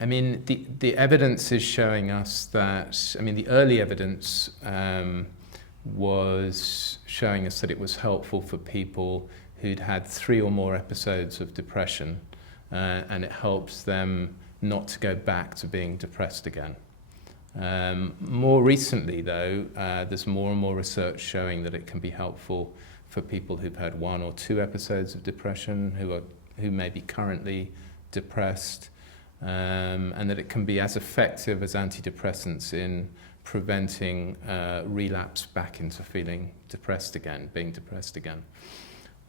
I mean, the evidence is showing us that, I mean, the early evidence was showing us that it was helpful for people who'd had 3 or more episodes of depression, and it helps them not to go back to being depressed again. More recently, though, there's more and more research showing that it can be helpful for people who've had 1 or 2 episodes of depression, who may be currently depressed, and that it can be as effective as antidepressants in preventing relapse back into feeling depressed again, being depressed again.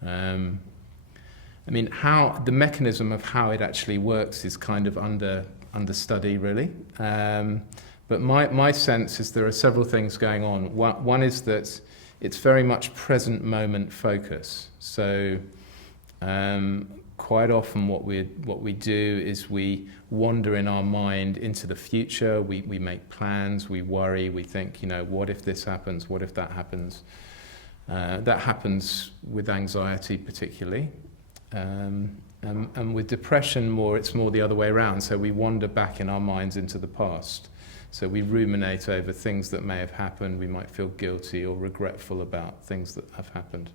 I mean, how the mechanism of how it actually works is kind of under study, really. But my sense is there are several things going on. One is that it's very much present moment focus. So quite often what we do is we wander in our mind into the future. We make plans, we worry, we think, what if this happens, what if that happens? That happens with anxiety particularly. And with depression it's more the other way around. So we wander back in our minds into the past. So we ruminate over things that may have happened. We might feel guilty or regretful about things that have happened.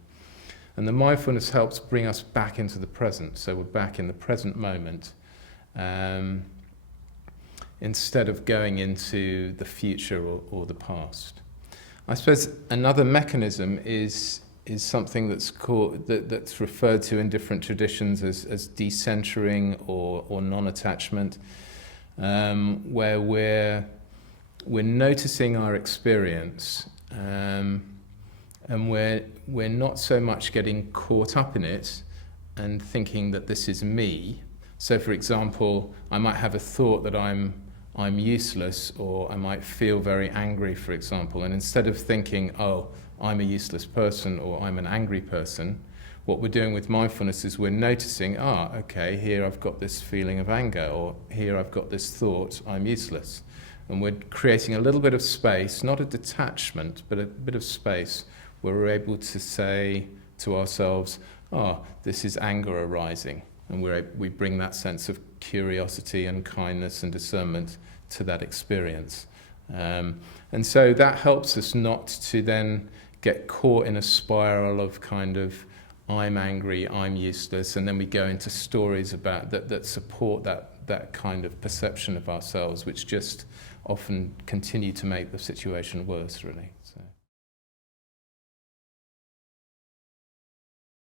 And the mindfulness helps bring us back into the present. So we're back in the present moment, instead of going into the future or the past. I suppose another mechanism is something that's referred to in different traditions as decentering or non-attachment, where we're noticing our experience, and we're not so much getting caught up in it and thinking that this is me. So, for example, I might have a thought that I'm useless, or I might feel very angry, for example, and instead of thinking, oh, I'm a useless person or I'm an angry person, what we're doing with mindfulness is we're noticing, okay, here I've got this feeling of anger, or here I've got this thought, I'm useless. And we're creating a little bit of space, not a detachment, but a bit of space where we're able to say to ourselves, this is anger arising. And we bring that sense of curiosity and kindness and discernment to that experience. And so that helps us not to then get caught in a spiral of kind of, I'm angry, I'm useless, and then we go into stories about that support that kind of perception of ourselves, which just often continue to make the situation worse, really.